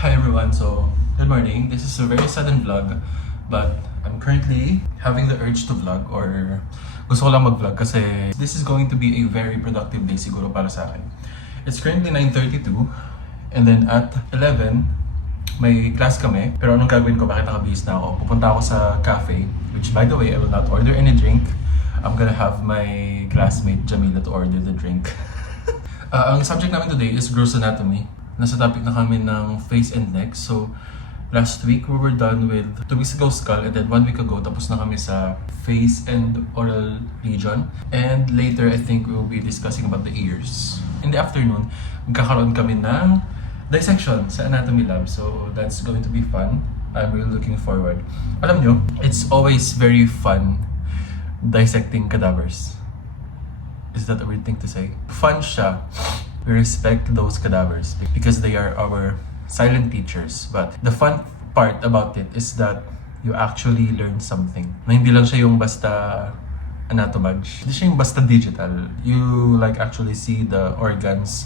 Hi everyone, so good morning. This is a very sudden vlog, but I'm currently having the urge to vlog or gusto ko lang mag-vlog kasi this is going to be a very productive day siguro para sa akin. It's currently 9:32 and then at 11, may class kami. Pero anong gagawin ko? Bakit nakabihis na ako? Pupunta ako sa cafe, which by the way, I will not order any drink. I'm gonna have my classmate Jamila to order the drink. Ang subject namin today is gross anatomy. Nasa topic na kami ng face and neck. So, last week we were done with 2 weeks ago skull and then 1 week ago tapos na kami sa face and oral region. And later, I think we will be discussing about the ears. In the afternoon, magkakaroon kami ng dissection sa anatomy lab. So, that's going to be fun. I'm really looking forward. Alam nyo, it's always very fun dissecting cadavers. Is that a weird thing to say? Fun siya. We respect those cadavers because they are our silent teachers. But the fun part about it is that you actually learn something. Na hindi lang siya yung basta anatomage. Hindi siya yung basta digital. You like actually see the organs,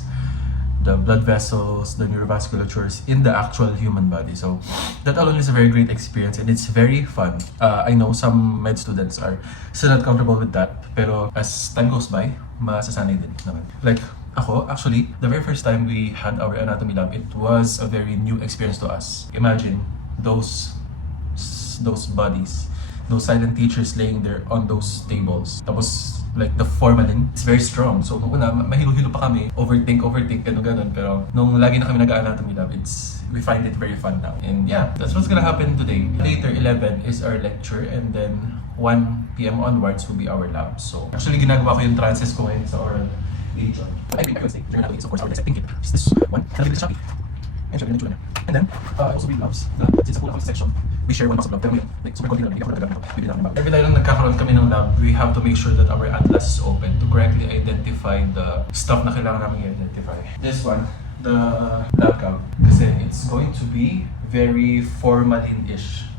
the blood vessels, the neurovasculatures in the actual human body. So that alone is a very great experience and it's very fun. I know some med students are still not comfortable with that. Pero as time goes by, masasanay din naman. Like, ako, actually, the very first time we had our anatomy lab, it was a very new experience to us. Imagine those bodies, those silent teachers laying there on those tables. Tapos, like the formalin, it's very strong. So, nung una, mahilo-hilo pa kami, overthink, gano'n. Pero, nung lagi na kami nag-anatomy lab, we find it very fun now. And yeah, that's what's gonna happen today. Later, 11 is our lecture, and then 1 p.m. onwards will be our lab. So, actually, ginagawa ko yung trances ko ngayon sa oral region. I agree, I would say, during anatomy, so of course, our dissecting kit is this one. Nalagay sa Shopee. And siya, ganyan yung tsura niya. And then, I also read gloves. Since sa full section, we share one box of glove. Pero ngayon, like, super konti lang, hindi ako nagagamit ito. Bibili lang ng bag. Every time nagkakaroon kami ng lab, we have to make sure that our atlas is open to correctly identify the stuff na kailangan namin i-identify. This one, the lab gown, kasi it's going to be very formalin-ish.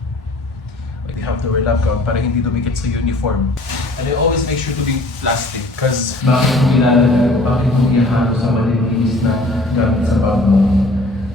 Like, you have to wear lab gown para hindi dumikit sa uniform. And I always make sure to be plastic because bakit mo ilalagay, bakit mo ihalo sa malinis na gamit sa bag mo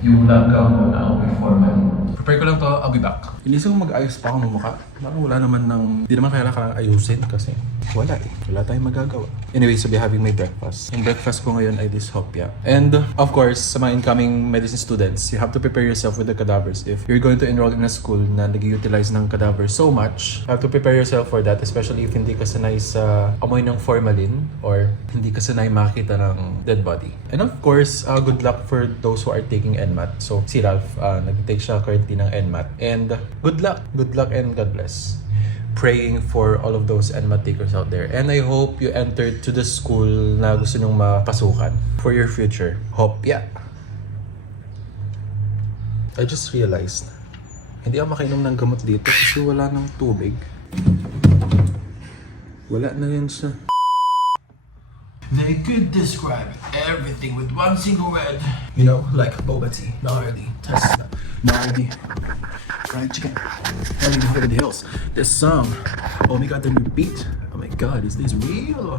yung lab gown mo na amoy formalin. Prepare ko lang to, I'll be back. Inisip ko mag-ayos pa ako ng mukha. Wala naman hindi naman kailangan ayusin kasi wala tayong magagawa. Anyway, so be having my breakfast. Yung breakfast ko ngayon ay this hopya. And of course, sa mga incoming medicine students, you have to prepare yourself with the cadavers. If you're going to enroll in a school na nag-utilize ng cadavers so much, you have to prepare yourself for that, especially if hindi ka sanay sa amoy ng formalin or hindi ka sanay makita ng dead body. And of course, good luck for those who are taking NMAT. So si Ralph, nag-take siya currently ng NMAT. And good luck and God bless. Praying for all of those NMAT takers out there. And I hope you entered to the school na gusto nyong mapasukan for your future. Hope, yeah. I just realized, hindi ako makainom ng gamot dito kasi wala ng tubig. Wala na yan siya. They could describe everything with one single word. You know, like boba tea, gnarly, Tesla, gnarly, fried chicken, running over the hills. This song, oh my god, the new beat. Oh my god, is this real?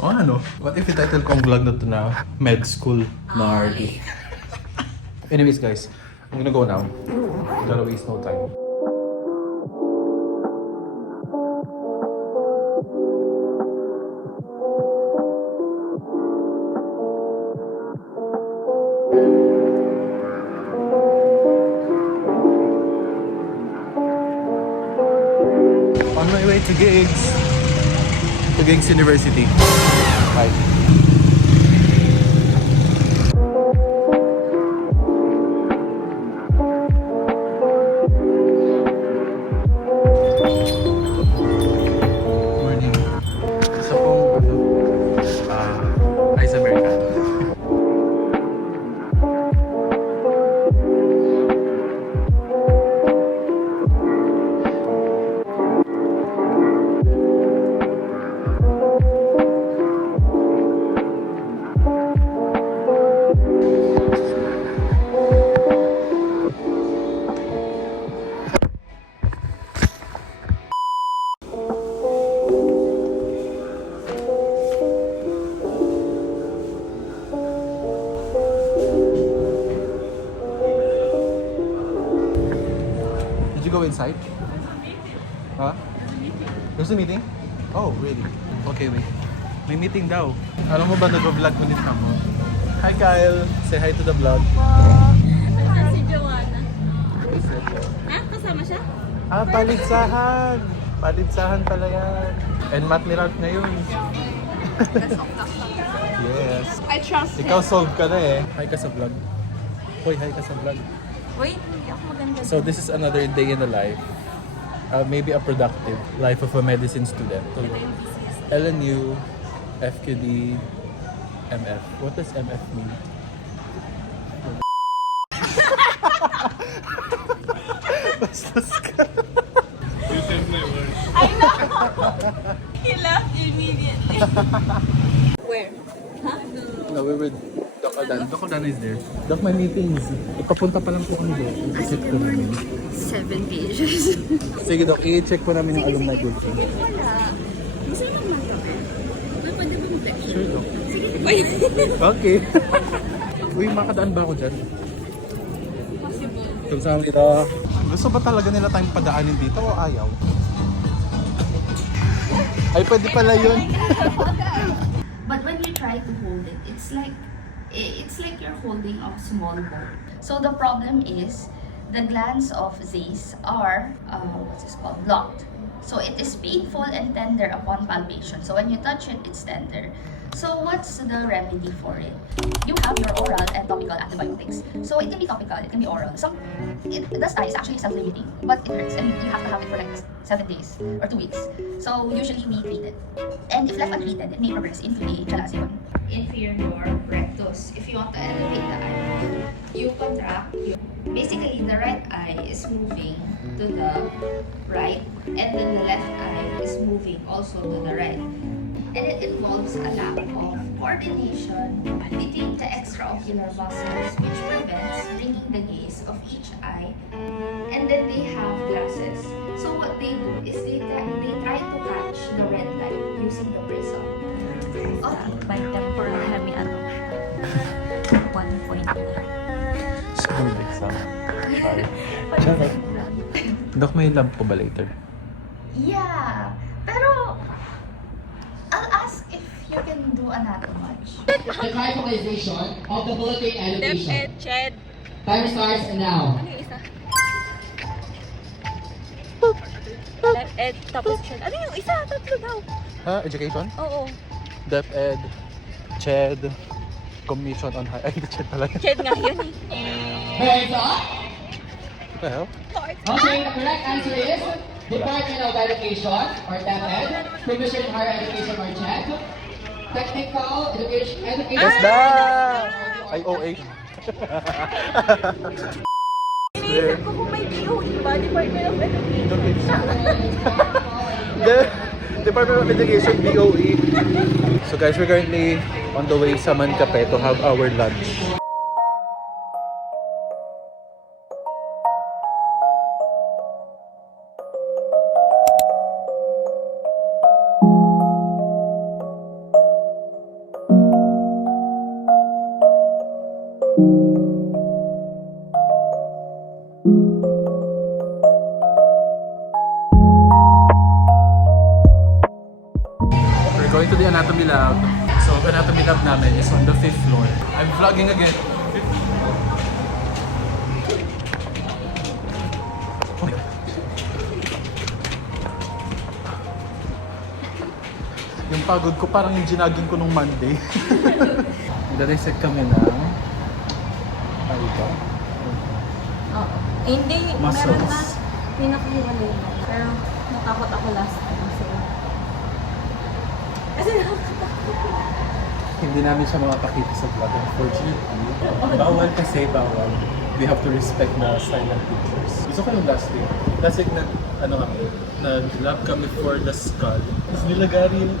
Oh, ano? What if i-title ko ang vlog na to na Med School Gnarly? Anyways guys, I'm gonna go now. Gotta waste no time. On my way to Gigs University. Bye. Morning. Isa pong Ice Americano. go inside? Huh? There's a meeting? Oh, really? Okay, wait. May meeting daw. Alam mo ba nag-vlog ulit ako? Hi Kyle! Say hi to the vlog. Nasaan si Joanna? Ha? Kasama siya? Ah, paligsahan! Paligsahan pala yan. And Matt ni Ralph na yun. Yes. I trust Ikaw solve ka na eh. Hi ka sa vlog. Hoy, hi ka sa vlog. Wait, hindi ako maganda. So this is another day in the life. Maybe a productive life of a medicine student. LNU, FQD, MF. What does MF mean? Bastos ka. I know! He left immediately. Where? Huh? No, we would... Doc Adan. Doc Adan is there. Doc, may meetings. Ipapunta pa lang po kami doon. I-check po namin. 7 pages. Sige Doc, i-check po namin yung alumni bulletin. Wala. Gusto naman ito. Pwede ba mag-text? Sure Doc. Wait. Okay. Uy, makadaan ba ako dyan? Possible. Kung saan dito. Gusto ba talaga nila tayong padaanin dito o ayaw? Ay, pwede pala yun. But when you try to hold it, it's like you're holding a small ball. So the problem is the glands of Zeiss are blocked. So it is painful and tender upon palpation. So when you touch it, it's tender. So what's the remedy for it? You have your oral and topical antibiotics. So it can be topical, it can be oral. The stye is actually self-limiting, but it hurts and you have to have it for like 7 days or 2 weeks. So usually we treat it. And if left untreated, it may progress into the chalazion. Inferior rectus. If you want to elevate the eye, you contract. Basically, the right eye is moving to the right, and then the left eye is moving also to the right. And it involves a lack of coordination between the extraocular muscles, which prevents bringing the gaze of each eye. And then they have glasses. So what they do is they try to catch the red light using the prism. By temporal hemi, ano siya? 1.9. Smooth exam. Charot. Doc, may lab po ba later? Yeah, pero I'll ask if you can do another watch. The trifocalization of the bulletin education. Ched. Time starts now. Ano yung isa? Left ed, tapos ched. Ano yung isa? Tatlo daw. Education? Oo. DepEd, CHED, Commission on High... Ay, CHED pala. Ched nga yun eh. Hands up. What the hell? Okay, the correct answer is Department of Education or DepEd, Commission on Higher Education or CHED, Technical Education. Yes, that! IOA. Iniisip ko kung may DOE ba? Department of Education. The Department of Education, DOE. So guys, we're currently on the way sa Mancape to have our lunch. We're going to the anatomy lab. So, anatomy lab namin is on the 5th floor. I'm vlogging again. Oh my God. Yung pagod ko parang yung ginagin ko nung Monday. Nag-dissect kami ng... Ano ba? Oo. Hindi, meron na. Muscles. May nakahiwalay na. Pero natakot ako last time kasi Hindi namin siya makakakita sa vlog, unfortunately. Bawal kasi, bawal. We have to respect the silent pictures. Gusto ko yung last week. Last week nag-lab kami for the skull. Tapos nilagari yung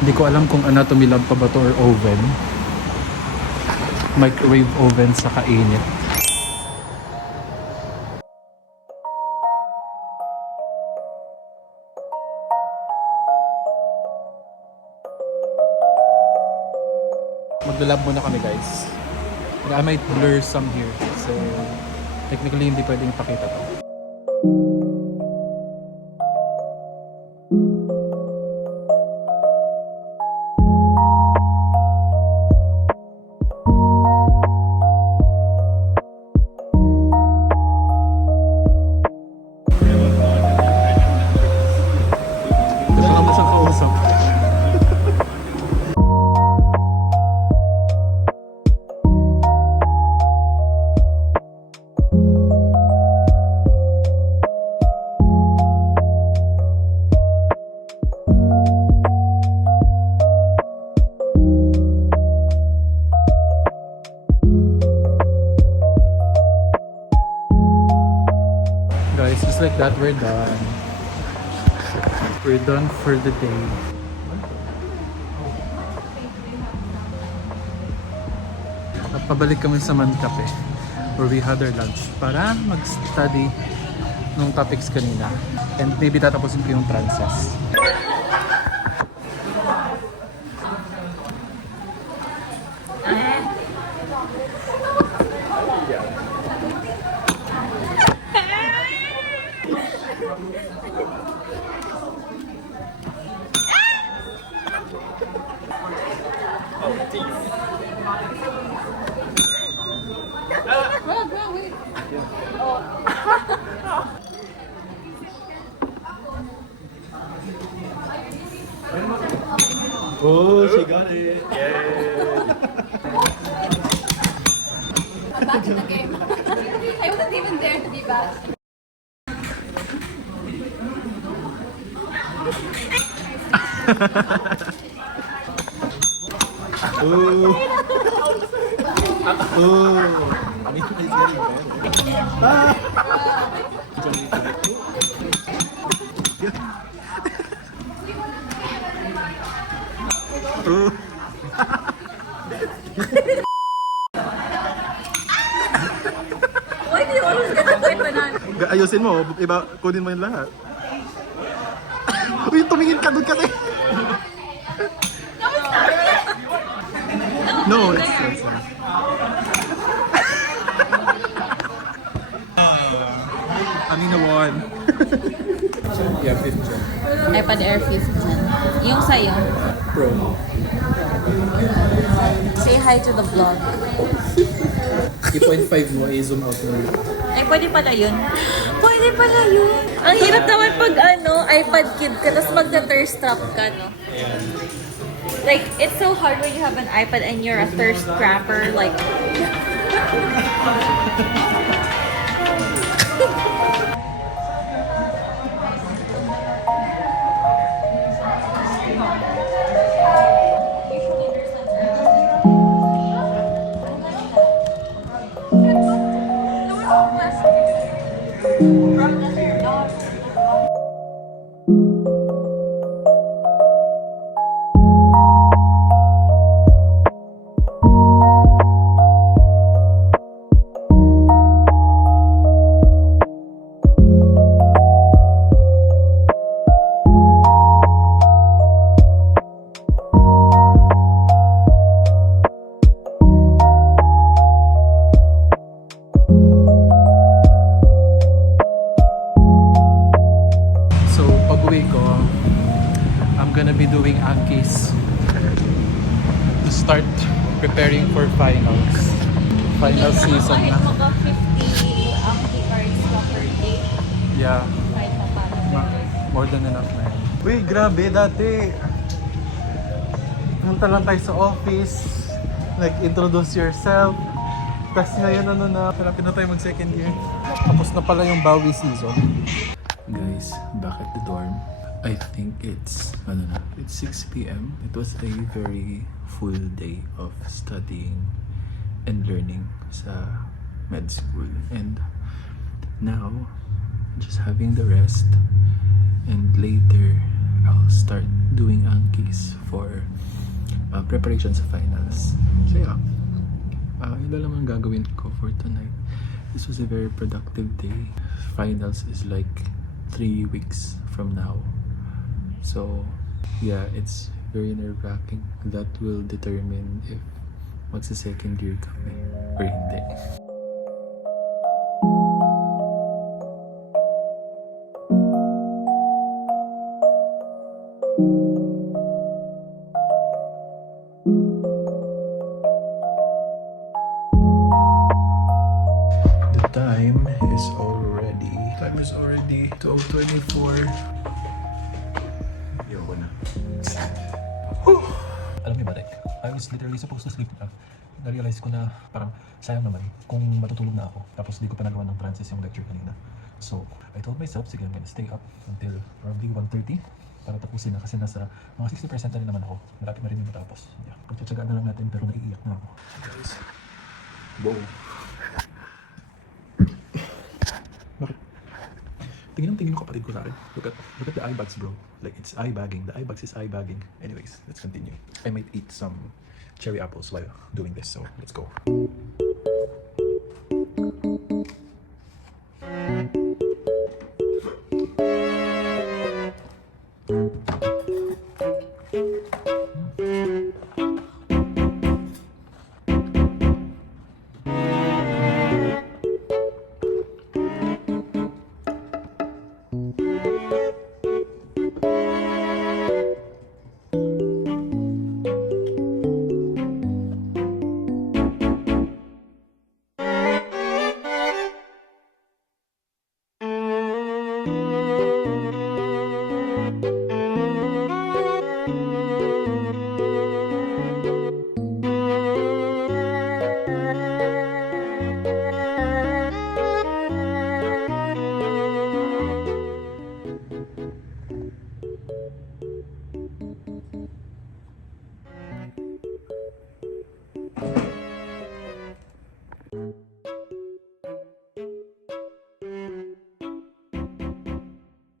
Hindi ko alam kung anatomy lab pa ba to or oven. Microwave oven sa kainit. Maglalab muna kami guys. I might blur some here. So, technically hindi pwedeng ipakita to. Kailangan mo siyang kausap. Guys, just like that, we're done. We're done for the day. At pabalik kami sa Mancape where we had our lunch para mag-study nung topics kanina. And maybe tatapusin ko yung transas. Oh, she got it. Yay. Back in the game. I wasn't even there to be back. Oh. Oh. It's getting better. It's only 5. Oh. Why do you always get the white banana? Ayusin mo, iba, kunin mo yung lahat. Uy, tumingin ka doon kasi. No, it's not. Amina won. Yeah, 5th gen. iPad Air 5th Gen. Yung sa'yo. Pro. Say hi to the vlog. 3.5 mo, i-zoom out mo. Ay, pwede pala yun. Pwede pala yun. Ang hirap naman pag iPad kid ka, tapos magta-thirst trap ka, no? Like, it's so hard when you have an iPad and you're a thirst trapper, like... doing Anki's to start preparing for finals. Final season Kahit na. maka 50 Anki cards ka per day, Yeah, kahit na paano. more than enough na yun. Uy, grabe dati. Punta lang tayo sa office, like introduce yourself. Tapos ngayon malapit na tayo mag second year. Tapos na pala yung Bawi season. Guys, back at the dorm. I think it's 6 p.m. It was a very full day of studying and learning sa med school. And now, just having the rest. And later, I'll start doing Anki's for preparation sa finals. So yeah, yun lang naman gagawin ko for tonight. This was a very productive day. Finals is like 3 weeks from now. So yeah, it's very nerve-wracking. That will determine if magsa-second year kami. Or hindi. The time is already 12:24. Ayoko na. Alam niyo ba, like, I was literally supposed to sleep na. Na-realize ko na parang sayang naman kung matutulog na ako. Tapos di ko pa nagawa ng Francis yung lecture kanina. So, I told myself, sige, I'm gonna stay up until probably 1:30 para tapusin na kasi nasa mga 60% na rin naman ako. Malapit na rin yung matapos. Yeah, pagtsatsagaan na lang natin pero naiiyak na ako. Guys, wow. Bakit? Tingin ng kapatid ko sa akin. Look at the eye bags, bro. Like, it's eye bagging. The eye bags is eye bagging. Anyways, let's continue. I might eat some cherry apples while doing this, so let's go.